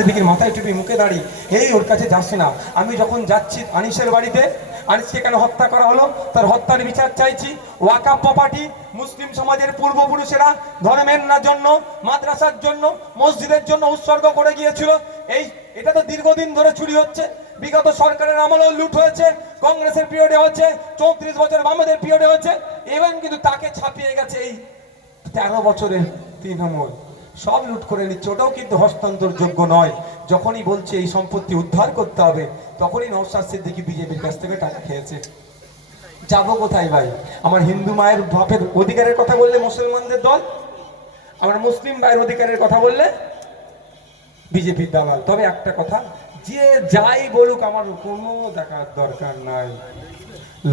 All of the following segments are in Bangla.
সিদ্দিকীর মাথায় টুপি, মুখে দাঁড়ি, এই ওর কাছে যাচ্ছে না। আমি যখন যাচ্ছি আনিসের বাড়িতে, আনিসকে কেন হত্যা করা হলো তার হত্যার বিচার চাইছি। ওয়াকাফ প্রপার্টি মুসলিম সমাজের পূর্বপুরুষেরা ধর্মের জন্য, মাদ্রাসার জন্য, মসজিদের জন্য উৎসর্গ করে গিয়েছিল। এটা তো দীর্ঘদিন ধরে চুরি হচ্ছে। বিগত সরকারের আমলেও লুট হয়েছে, কংগ্রেসের পিরিয়ডে হচ্ছে, 34 বছর বামেদের পিরিয়ডে হচ্ছে, এবং কিন্তু তাকে ছাপিয়ে গেছে এই 13 বছরের তৃণমূল। সব লুট করে নিচ্ছে, ওটাও কিন্তু হস্তান্তরযোগ্য নয়। যখনই বলছে এই সম্পত্তি উদ্ধার করতে হবে, তখনই নওশাদ সিদ্দিকী বিজেপির কাছ থেকে টাকা খেয়েছে। যাবো কোথায় ভাই? আমার হিন্দু মায়ের বাপের অধিকারের কথা বললে মুসলমানদের দল, আমার মুসলিম ভাইয়ের অধিকারের কথা বললে বিজেপির দালাল। তবে একটা কথা, যে যাই বলুক আমার কোনো দেখার দরকার নাই।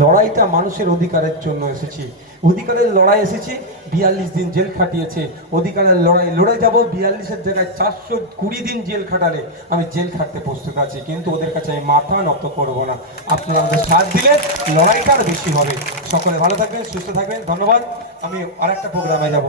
লড়াইটা মানুষের অধিকারের জন্য এসেছি, অধিকারের লড়াই এসেছি। 42 দিন জেল খাটিয়েছে, অধিকারের লড়াই লড়ে যাব। 42-এর জায়গায় 420 দিন জেল খাটালে আমি জেল খাটতে প্রস্তুত আছি, কিন্তু ওদের কাছে আমি মাথা নত করবো না। আপনারা আমাদের সাথ দিলে লড়াইটা আরো বেশি হবে। সকলে ভালো থাকবেন, সুস্থ থাকবেন, ধন্যবাদ। আমি আর একটা প্রোগ্রামে যাব।